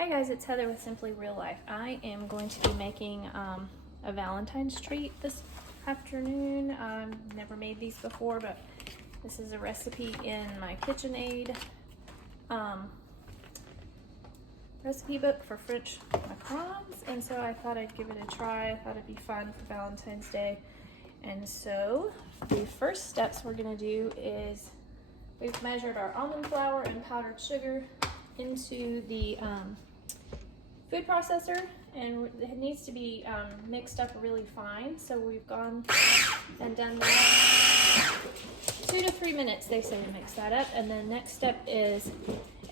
Hi guys, it's Heather with Simply Real Life. I am going to be making a Valentine's treat this afternoon. I've never made these before, but this is a recipe in my KitchenAid recipe book for French Macrons, and so I thought I'd give it a try. I thought it'd be fun for Valentine's Day. And so the first steps we're going to do is we've measured our almond flour and powdered sugar into the food processor, and it needs to be mixed up really fine. So we've gone and done that. 2 to 3 minutes they say to mix that up. And then next step is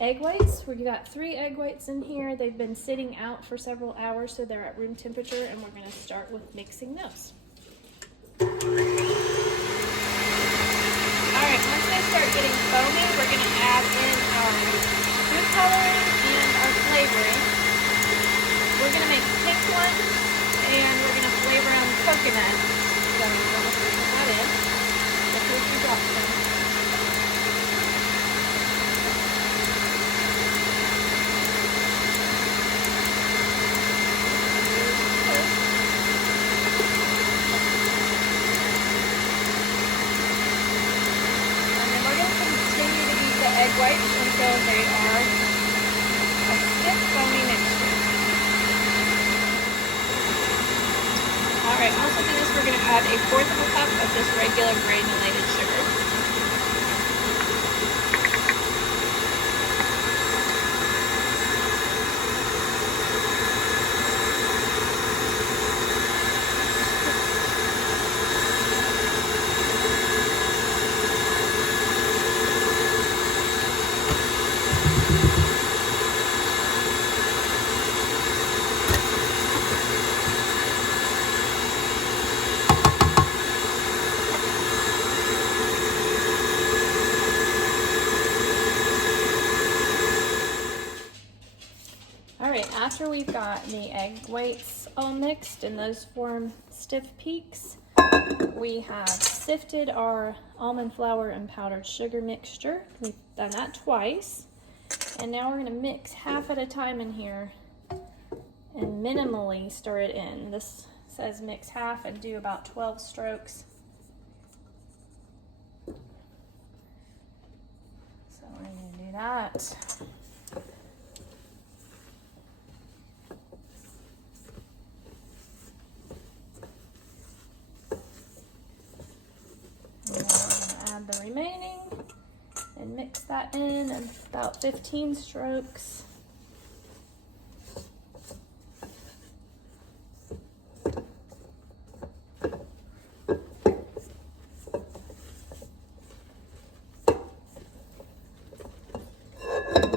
egg whites. We've got 3 egg whites in here. They've been sitting out for several hours, so they're at room temperature, and we're going to start with mixing those. Alright, once they start getting foamy, we're going to add in our food coloring and our flavoring. We're going to make pink ones, and we're going to flavor them coconut. So we're going to put that in. So here's some drops in. Egg whites until they are a stiff, foamy mixture. Alright, also to this we're going to add 1/4 of a cup of just regular granulated sugar. Alright, after we've got the egg whites all mixed and those form stiff peaks, we have sifted our almond flour and powdered sugar mixture. We've done that twice. And now we're going to mix half at a time in here and minimally stir it in. This says mix half and do about 12 strokes. So we're going to do that. The remaining and mix that in at about 15 strokes.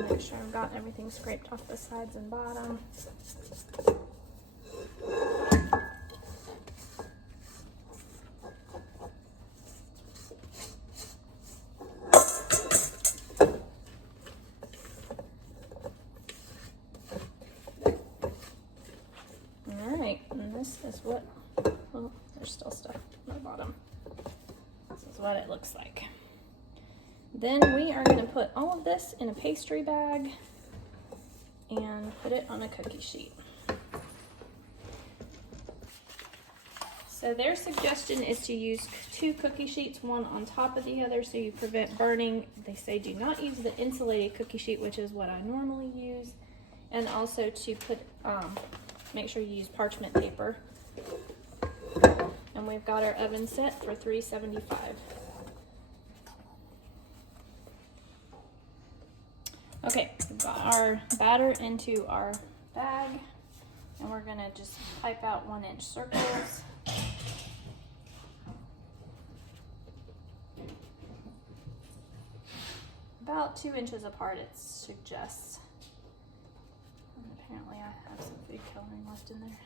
Make sure I've got everything scraped off the sides and bottom. And this is what, well, there's still stuff on the bottom. This is what it looks like. Then we are going to put all of this in a pastry bag and put it on a cookie sheet. So their suggestion is to use 2 cookie sheets, one on top of the other, so you prevent burning. They say do not use the insulated cookie sheet, which is what I normally use, and also to put make sure you use parchment paper. And we've got our oven set for 375. Okay, we've got our batter into our bag, and we're gonna just pipe out 1-inch circles. About 2 inches apart, it suggests. Apparently I have some food coloring left in there.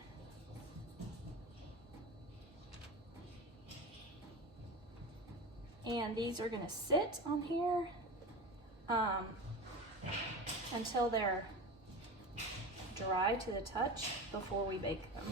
And these are going to sit on here until they're dry to the touch before we bake them.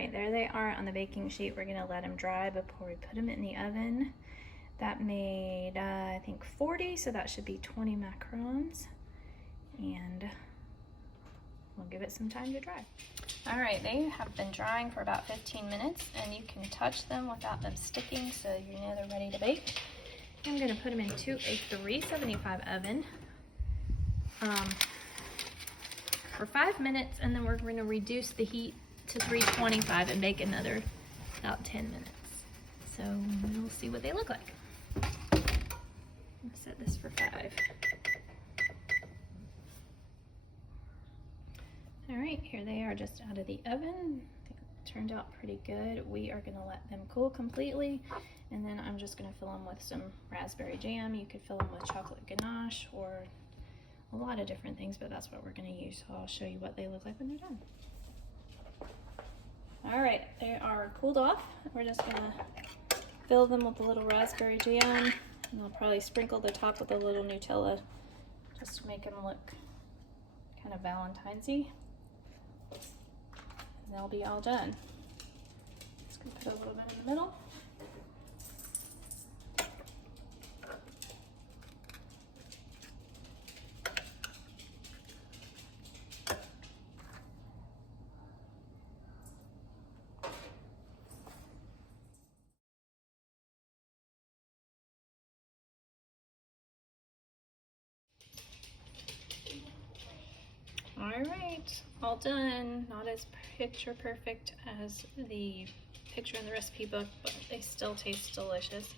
right, there they are on the baking sheet. We're gonna let them dry before we put them in the oven. That made, I think 40, so that should be 20 macarons. And we'll give it some time to dry. All right, they have been drying for about 15 minutes, and you can touch them without them sticking, so you know they're ready to bake. I'm gonna put them into a 375 oven for 5 minutes, and then we're gonna reduce the heat to 325 and bake another about 10 minutes. So we'll see what they look like. I'll set this for 5. All right, here they are just out of the oven. They turned out pretty good. We are gonna let them cool completely, and then I'm just gonna fill them with some raspberry jam. You could fill them with chocolate ganache or a lot of different things, but that's what we're gonna use. So I'll show you what they look like when they're done. All right, they are cooled off. We're just gonna fill them with a little raspberry jam, and I'll probably sprinkle the top with a little Nutella just to make them look kind of Valentine's-y. And they'll be all done. Just gonna put a little bit in the middle. All right, all done. Not as picture perfect as the picture in the recipe book, but they still taste delicious.